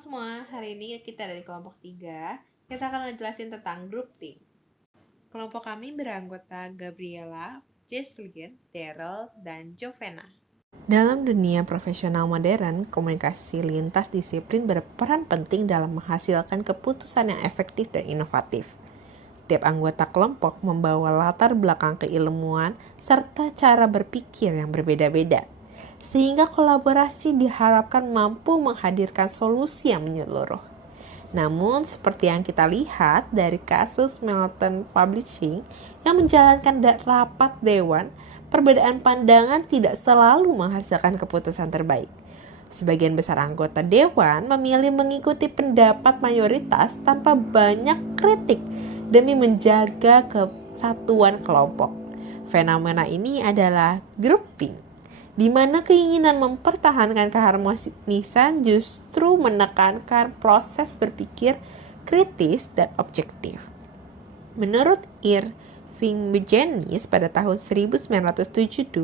semua, hari ini kita dari kelompok 3. Kita akan ngejelasin tentang group think. Kelompok kami beranggota Gabriela, Jesslyn, Daryl, dan Jovena. Dalam dunia profesional modern, komunikasi lintas disiplin berperan penting dalam menghasilkan keputusan yang efektif dan inovatif. Setiap anggota kelompok membawa latar belakang keilmuan serta cara berpikir yang berbeda-beda, sehingga kolaborasi diharapkan mampu menghadirkan solusi yang menyeluruh. Namun, seperti yang kita lihat dari kasus Melton Publishing yang menjalankan rapat dewan, perbedaan pandangan tidak selalu menghasilkan keputusan terbaik. Sebagian besar anggota dewan memilih mengikuti pendapat mayoritas tanpa banyak kritik demi menjaga kesatuan kelompok. Fenomena ini adalah group think, di mana keinginan mempertahankan keharmonisan justru menekankan proses berpikir kritis dan objektif. Menurut Irving Bergenis pada tahun 1972,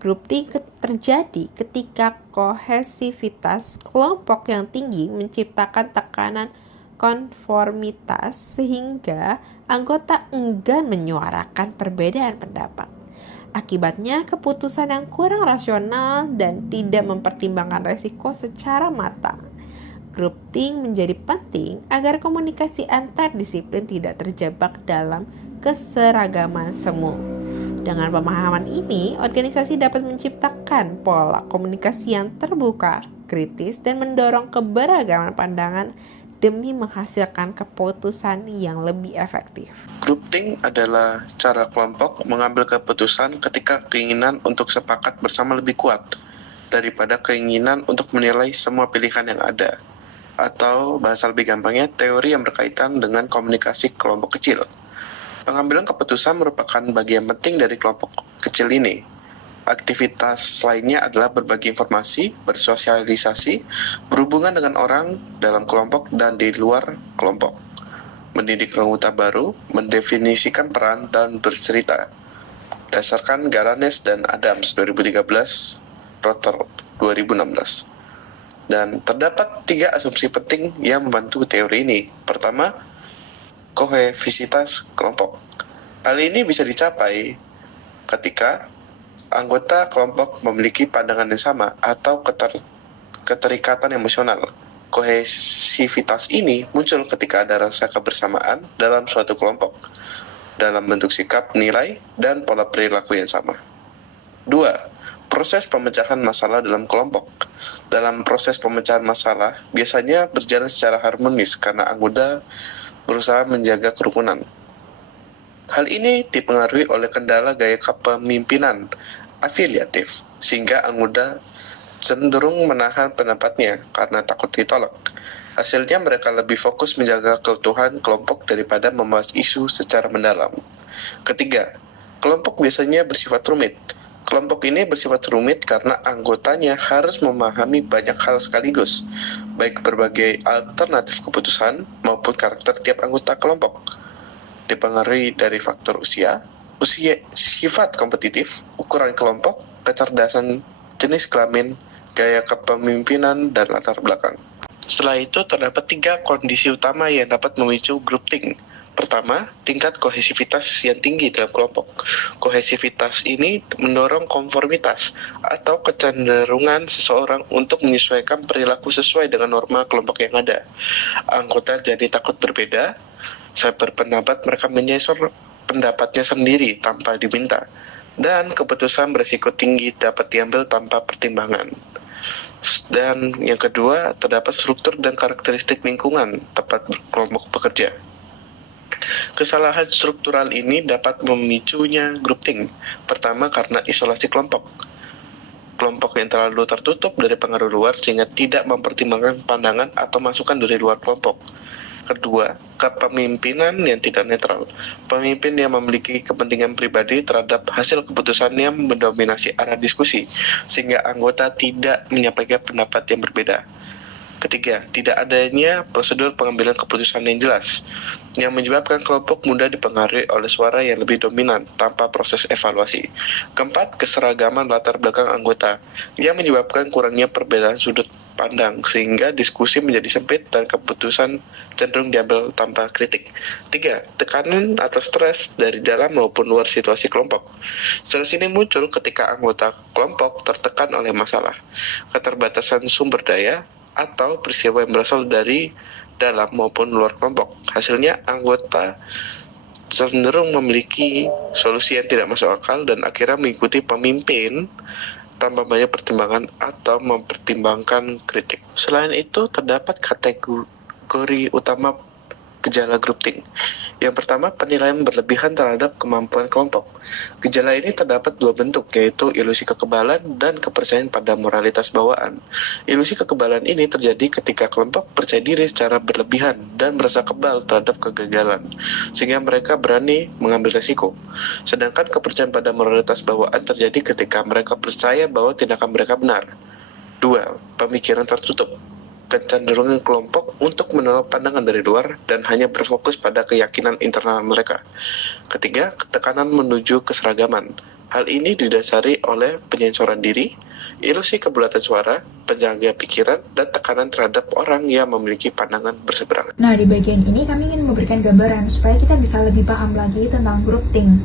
group think terjadi ketika kohesivitas kelompok yang tinggi menciptakan tekanan konformitas sehingga anggota enggan menyuarakan perbedaan pendapat. Akibatnya, keputusan yang kurang rasional dan tidak mempertimbangkan resiko secara matang. Group think menjadi penting agar komunikasi antar disiplin tidak terjebak dalam keseragaman semu. Dengan pemahaman ini, organisasi dapat menciptakan pola komunikasi yang terbuka, kritis, dan mendorong keberagaman pandangan demi menghasilkan keputusan yang lebih efektif. Group think adalah cara kelompok mengambil keputusan ketika keinginan untuk sepakat bersama lebih kuat daripada keinginan untuk menilai semua pilihan yang ada. Atau bahasa lebih gampangnya, teori yang berkaitan dengan komunikasi kelompok kecil. Pengambilan keputusan merupakan bagian penting dari kelompok kecil ini. Aktivitas lainnya adalah berbagi informasi, bersosialisasi, berhubungan dengan orang dalam kelompok dan di luar kelompok, mendidik anggota baru, mendefinisikan peran, dan bercerita. Dasarkan Garanes dan Adams 2013, Rotter 2016. Dan terdapat 3 asumsi penting yang membantu teori ini. Pertama, kohesivitas kelompok. Hal ini bisa dicapai ketika anggota kelompok memiliki pandangan yang sama atau keterikatan emosional. Kohesivitas ini muncul ketika ada rasa kebersamaan dalam suatu kelompok, dalam bentuk sikap, nilai, dan pola perilaku yang sama. 2. Proses pemecahan masalah dalam kelompok. Dalam proses pemecahan masalah, biasanya berjalan secara harmonis karena anggota berusaha menjaga kerukunan. Hal ini dipengaruhi oleh kendala gaya kepemimpinan afiliatif, sehingga anggota cenderung menahan pendapatnya karena takut ditolak. Hasilnya mereka lebih fokus menjaga keutuhan kelompok daripada membahas isu secara mendalam. Ketiga, kelompok biasanya bersifat rumit. Kelompok ini bersifat rumit karena anggotanya harus memahami banyak hal sekaligus, baik berbagai alternatif keputusan maupun karakter tiap anggota kelompok. Dipengaruhi dari faktor usia, sifat kompetitif, ukuran kelompok, kecerdasan jenis kelamin, gaya kepemimpinan, dan latar belakang. Setelah itu terdapat 3 kondisi utama yang dapat memicu group think. Pertama, tingkat kohesivitas yang tinggi dalam kelompok. Kohesivitas ini mendorong konformitas atau kecenderungan seseorang untuk menyesuaikan perilaku sesuai dengan norma kelompok yang ada. Anggota jadi takut berbeda. Saya berpendapat mereka menyensor pendapatnya sendiri tanpa diminta, dan keputusan berisiko tinggi dapat diambil tanpa pertimbangan. Dan yang kedua, terdapat struktur dan karakteristik lingkungan tempat kelompok bekerja. Kesalahan struktural ini dapat memicunya group think. Pertama, karena isolasi kelompok. Kelompok yang terlalu tertutup dari pengaruh luar sehingga tidak mempertimbangkan pandangan atau masukan dari luar kelompok. Kedua, kepemimpinan yang tidak netral. Pemimpin yang memiliki kepentingan pribadi terhadap hasil keputusan yang mendominasi arah diskusi, sehingga anggota tidak menyampaikan pendapat yang berbeda. Ketiga, tidak adanya prosedur pengambilan keputusan yang jelas, yang menyebabkan kelompok mudah dipengaruhi oleh suara yang lebih dominan tanpa proses evaluasi. Keempat, keseragaman latar belakang anggota, yang menyebabkan kurangnya perbedaan sudut pandang, sehingga diskusi menjadi sempit dan keputusan cenderung diambil tanpa kritik. 3. Tekanan atau stres dari dalam maupun luar situasi kelompok. Stres ini muncul ketika anggota kelompok tertekan oleh masalah, keterbatasan sumber daya, atau peristiwa yang berasal dari dalam maupun luar kelompok. Hasilnya, anggota cenderung memiliki solusi yang tidak masuk akal dan akhirnya mengikuti pemimpin tanpa banyak pertimbangan atau mempertimbangkan kritik. Selain itu, terdapat kategori utama gejala groupthink. Yang pertama, penilaian berlebihan terhadap kemampuan kelompok. Gejala ini terdapat dua bentuk, yaitu ilusi kekebalan dan kepercayaan pada moralitas bawaan. Ilusi kekebalan ini terjadi ketika kelompok percaya diri secara berlebihan dan merasa kebal terhadap kegagalan, sehingga mereka berani mengambil resiko. Sedangkan kepercayaan pada moralitas bawaan terjadi ketika mereka percaya bahwa tindakan mereka benar. 2. Pemikiran tertutup. Kecenderungan kelompok untuk menolak pandangan dari luar dan hanya berfokus pada keyakinan internal mereka. Ketiga, tekanan menuju keseragaman. Hal ini didasari oleh penyensoran diri, ilusi kebulatan suara, penjaga pikiran, dan tekanan terhadap orang yang memiliki pandangan berseberangan. Nah, di bagian ini kami ingin memberikan gambaran supaya kita bisa lebih paham lagi tentang groupthink.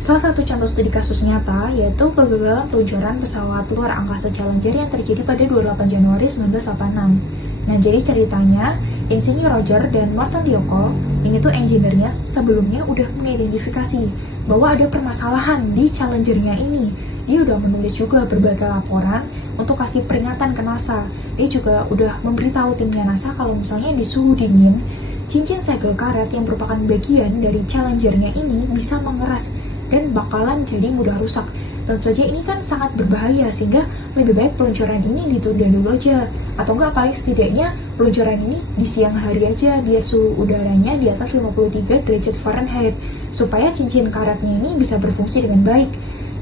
Salah satu contoh studi kasus nyata yaitu kegagalan peluncuran pesawat luar angkasa Challenger yang terjadi pada 28 Januari 1986. Nah, jadi ceritanya, Insinyur Roger dan Morton Thiokol, ini tuh engineer-nya sebelumnya udah mengidentifikasi bahwa ada permasalahan di Challenger-nya ini. Dia udah menulis juga berbagai laporan untuk kasih peringatan ke NASA. Dia juga udah memberitahu timnya NASA kalau misalnya di suhu dingin, cincin segel karet yang merupakan bagian dari Challenger-nya ini bisa mengeras dan bakalan jadi mudah rusak. Tentu saja ini kan sangat berbahaya, sehingga lebih baik peluncuran ini ditunda dulu aja. Atau enggak, paling setidaknya peluncuran ini di siang hari aja biar suhu udaranya di atas 53 derajat Fahrenheit supaya cincin karetnya ini bisa berfungsi dengan baik.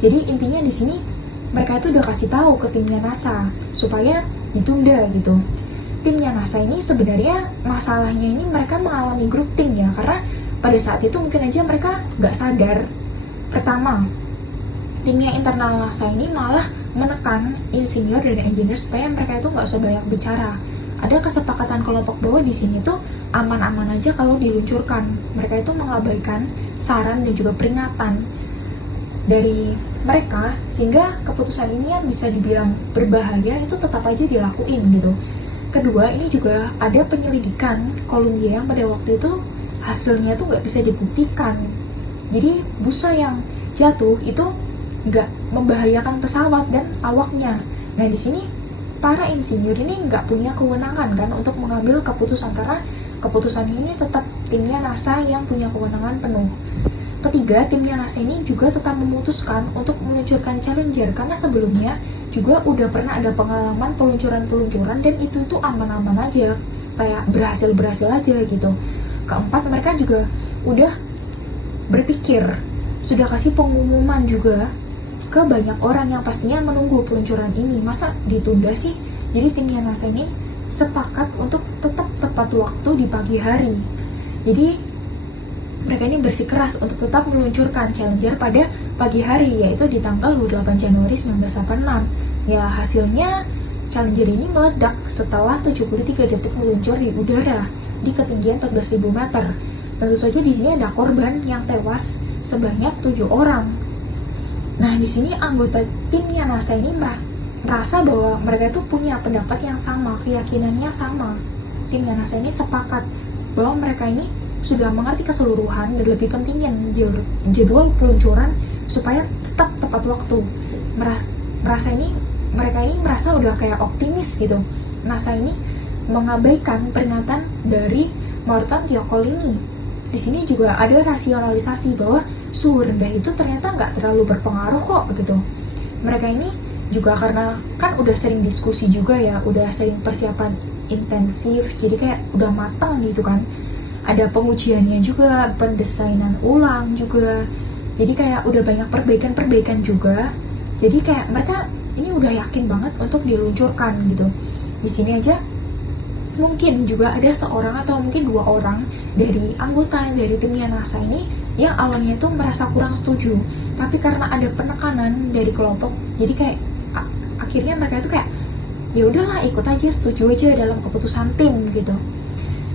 Jadi intinya di sini mereka itu udah kasih tahu ke timnya NASA supaya ditunda gitu. Timnya NASA ini sebenarnya masalahnya ini mereka mengalami groupthink ya, karena pada saat itu mungkin aja mereka nggak sadar. Pertama, timnya internal NASA ini malah menekan insinyur dan engineer supaya mereka itu nggak usah banyak bicara. Ada kesepakatan kelompok bahwa di sini tuh aman-aman aja kalau diluncurkan. Mereka itu mengabaikan saran dan juga peringatan dari mereka, sehingga keputusan ini yang bisa dibilang berbahaya itu tetap aja dilakuin gitu. Kedua, ini juga ada penyelidikan Columbia yang pada waktu itu hasilnya tuh nggak bisa dibuktikan. Jadi busa yang jatuh itu nggak membahayakan pesawat dan awaknya. Nah, di sini para insinyur ini nggak punya kewenangan kan untuk mengambil keputusan, karena keputusan ini tetap timnya NASA yang punya kewenangan penuh. Ketiga, timnya NASA ini juga tetap memutuskan untuk meluncurkan Challenger karena sebelumnya juga udah pernah ada pengalaman peluncuran-peluncuran dan itu tuh aman-aman aja, kayak berhasil-berhasil aja gitu. Keempat, mereka juga udah berpikir, sudah kasih pengumuman juga ke banyak orang yang pastinya menunggu peluncuran ini. Masa ditunda sih? Jadi timnya NASA ini sepakat untuk tetap tepat waktu di pagi hari. Jadi mereka ini bersikeras untuk tetap meluncurkan Challenger pada pagi hari, yaitu di tanggal 28 Januari 1986. Ya, hasilnya Challenger ini meledak setelah 73 detik meluncur di udara di ketinggian 14.000 meter. Tentu saja di sini ada korban yang tewas sebanyak 7 orang. Nah, di sini anggota timnya NASA ini merasa bahwa mereka itu punya pendapat yang sama, keyakinannya sama. Timnya NASA ini sepakat bahwa mereka ini sudah mengerti keseluruhan dan lebih pentingnya jadwal peluncuran supaya tetap tepat waktu. Mereka ini merasa udah kayak optimis gitu. NASA ini mengabaikan peringatan dari Morton Thiokol ini. Di sini juga ada rasionalisasi bahwa suhu rendah itu ternyata nggak terlalu berpengaruh kok gitu. Mereka ini juga karena kan udah sering diskusi juga ya, udah sering persiapan intensif, jadi kayak udah matang gitu kan. Ada pengujiannya juga, pendesainan ulang juga. Jadi kayak udah banyak perbaikan-perbaikan juga. Jadi kayak mereka ini udah yakin banget untuk diluncurkan gitu. Di sini aja mungkin juga ada seorang atau mungkin 2 orang dari anggota dari timnya NASA ini yang awalnya itu merasa kurang setuju, tapi karena ada penekanan dari kelompok, jadi kayak akhirnya mereka itu kayak ya udahlah ikut aja, setuju aja dalam keputusan tim gitu.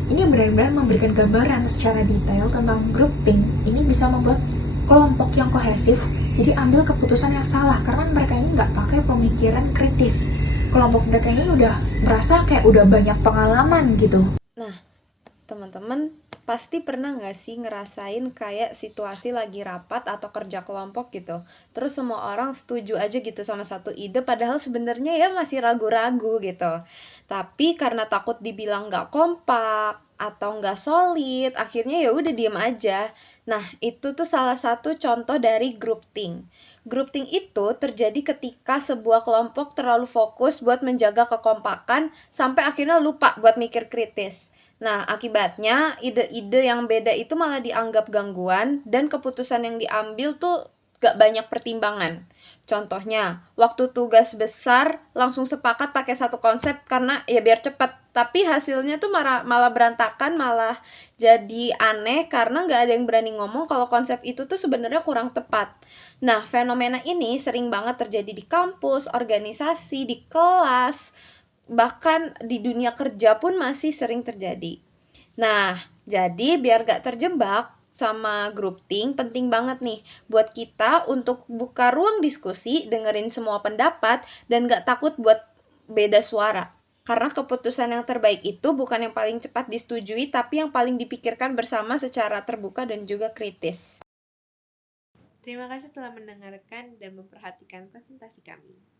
Ini benar-benar memberikan gambaran secara detail tentang grouping. Ini bisa membuat kelompok yang kohesif jadi ambil keputusan yang salah karena mereka ini nggak pakai pemikiran kritis. Kelompok mereka ini udah merasa kayak udah banyak pengalaman gitu. Nah, teman-teman pasti pernah nggak sih ngerasain kayak situasi lagi rapat atau kerja kelompok gitu, terus semua orang setuju aja gitu sama satu ide padahal sebenarnya ya masih ragu-ragu gitu, tapi karena takut dibilang nggak kompak atau nggak solid akhirnya ya udah diem aja. Nah, itu tuh salah satu contoh dari groupthink. Groupthink itu terjadi ketika sebuah kelompok terlalu fokus buat menjaga kekompakan sampai akhirnya lupa buat mikir kritis. Nah, akibatnya ide-ide yang beda itu malah dianggap gangguan dan keputusan yang diambil tuh gak banyak pertimbangan. Contohnya, waktu tugas besar langsung sepakat pakai satu konsep karena ya biar cepat. Tapi hasilnya tuh malah berantakan, malah jadi aneh karena gak ada yang berani ngomong kalau konsep itu tuh sebenarnya kurang tepat. Nah, fenomena ini sering banget terjadi di kampus, organisasi, di kelas, bahkan di dunia kerja pun masih sering terjadi. Nah, jadi biar gak terjebak sama groupthink, penting banget nih buat kita untuk buka ruang diskusi, dengerin semua pendapat, dan gak takut buat beda suara. Karena keputusan yang terbaik itu bukan yang paling cepat disetujui, tapi yang paling dipikirkan bersama secara terbuka dan juga kritis. Terima kasih telah mendengarkan dan memperhatikan presentasi kami.